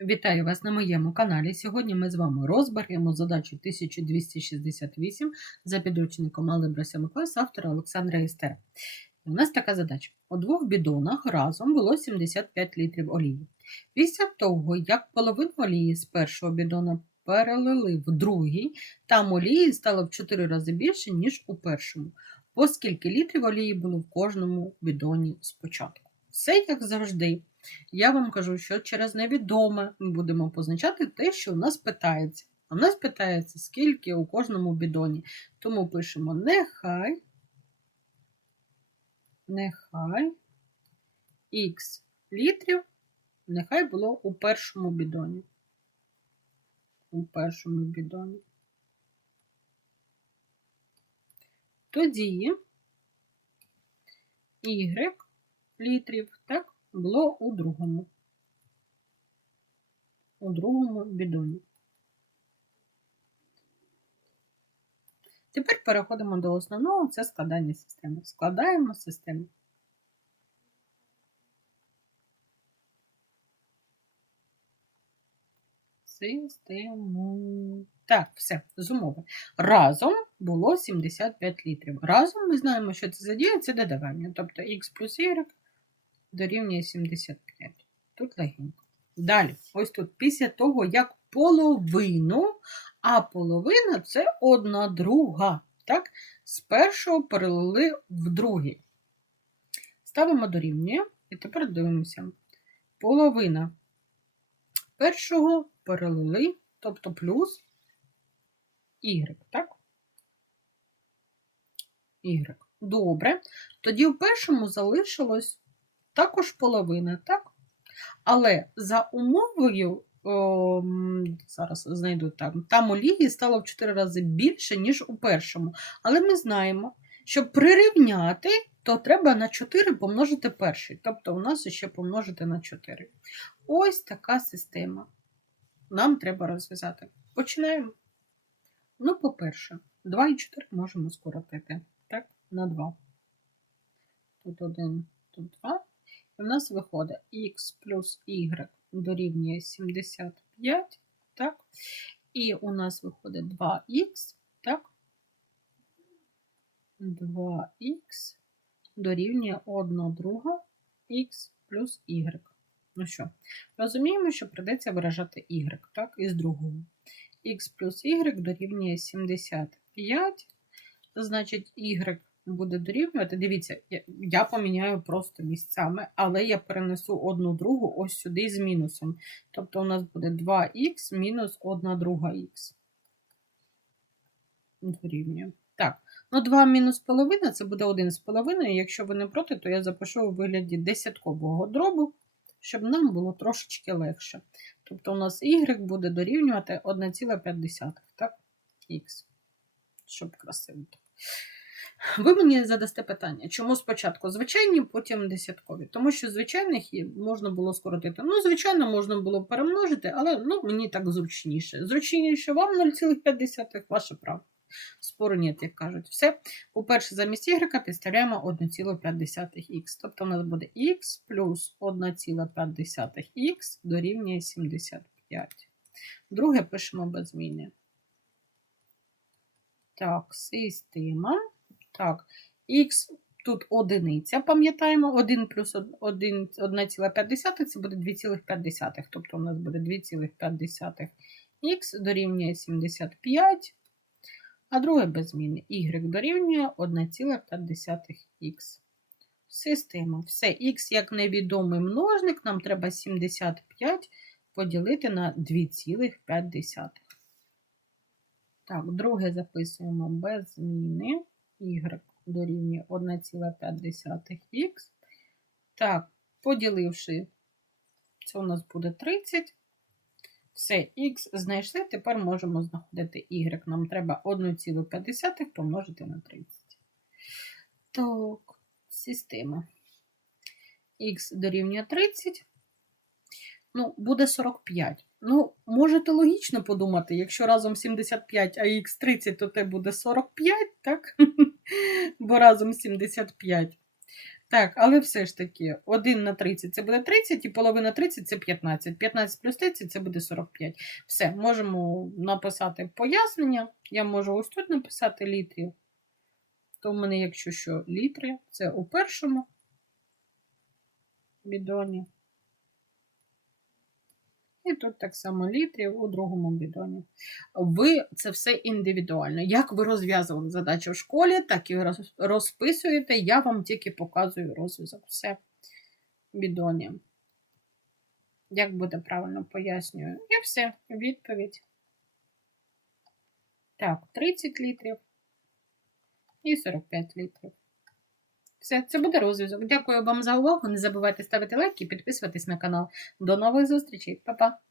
Вітаю вас на моєму каналі. Сьогодні ми з вами розберемо задачу 1268 за підручником Алебра 7 клас автора Олександра Істера. У нас така задача. У двох бідонах разом було 75 літрів олії. Після того, як половину олії з першого бідона перелили в другий, там олії стало в 4 рази більше, ніж у першому. По скільки літрів олії було в кожному бідоні спочатку. Все як завжди. Я вам кажу, що через невідоме ми будемо позначати те, що у нас питається. А в нас питається, скільки у кожному бідоні. Тому пишемо нехай, нехай х літрів, нехай було у першому бідоні. У першому бідоні. Тоді y літрів, так? було у другому. У другому бідоні. Тепер переходимо до основного, це складання системи. Складаємо систему. Систему. Так, все, з умови. Разом було 75 літрів. Разом ми знаємо, що це за це додавання. Тобто х плюс y дорівнює 75. Тут легенько. Далі, ось тут, після того, як половину, а половина це одна друга. Так? З першого перелили в другий. Ставимо дорівнює, і тепер дивимося. Половина першого перелили, тобто плюс y, так? Y. Добре. Тоді в першому залишилось також половина, так? Але за умовою, о, зараз знайду там, там олії стало в 4 рази більше, ніж у першому. Але ми знаємо, щоб прирівняти, то треба на 4 помножити перший. Тобто у нас ще помножити на 4. Ось така система. Нам треба розв'язати. Починаємо. Ну, по-перше, 2 і 4 можемо скоротити. Так, на 2. Тут 1, тут 2. В нас виходить х плюс y дорівнює 75, так? І у нас виходить 2х, так? 2х дорівнює 1 друга х плюс y. Ну що, розуміємо, що придеться виражати y, так, із другого. х плюс y дорівнює 75, значить, y буде дорівнювати. Дивіться, я, поміняю просто місцями, але я перенесу одну другу ось сюди з мінусом. Тобто у нас буде 2х мінус 1 друга х. Дорівнює. Так, ну 2 мінус половина це буде 1 з половиною. Якщо ви не проти, то я запишу у вигляді десяткового дробу, щоб нам було трошечки легше. Тобто у нас y буде дорівнювати 1,5, так? Х. Щоб красиво. Ви мені задасте питання, чому спочатку звичайні, потім десяткові. Тому що звичайних можна було скоротити. Ну, звичайно, можна було перемножити, але ну, мені так зручніше. Зручніше вам 0,5 ваше право. Спору нет, як кажуть. Все. По-перше, замість y підставляємо 1,5х. Тобто у нас буде х плюс 1,5х дорівнює 75. Друге пишемо без зміни. Так, система. Так, х тут одиниця, пам'ятаємо, 1 плюс 1,5 це буде 2,5. Тобто у нас буде 2,5х дорівнює 75, а друге без зміни y дорівнює 1,5х. Система. Все, х як невідомий множник, нам треба 75 поділити на 2,5. Так, друге записуємо без зміни y дорівнює 1,5х. Так, поділивши, це у нас буде 30. Все, х знайшли, тепер можемо знаходити y. Нам треба 1,5 помножити на 30. Так, система. Х дорівнює 30. Ну, буде 45. Ну, можете логічно подумати, якщо разом 75, а х 30, то те буде 45, так? Бо разом 75. Так, але все ж таки 1 на 30 це буде 30, і половина 30 це 15. 15 плюс 30 це буде 45. Все, можемо написати пояснення. Я можу ось тут написати літрів. То в мене, якщо що, літри, це у першому бідоні. І тут так само літрів у другому бідоні. Ви це все індивідуально. Як ви розв'язували задачу в школі, так і розписуєте. Я вам тільки показую розв'язок. Все бідоні. Як буде правильно пояснюю. І все, відповідь. Так, 30 літрів і 45 літрів. Все, це буде розв'язок. Дякую вам за увагу. Не забувайте ставити лайки і підписуватись на канал. До нових зустрічей. Па-па!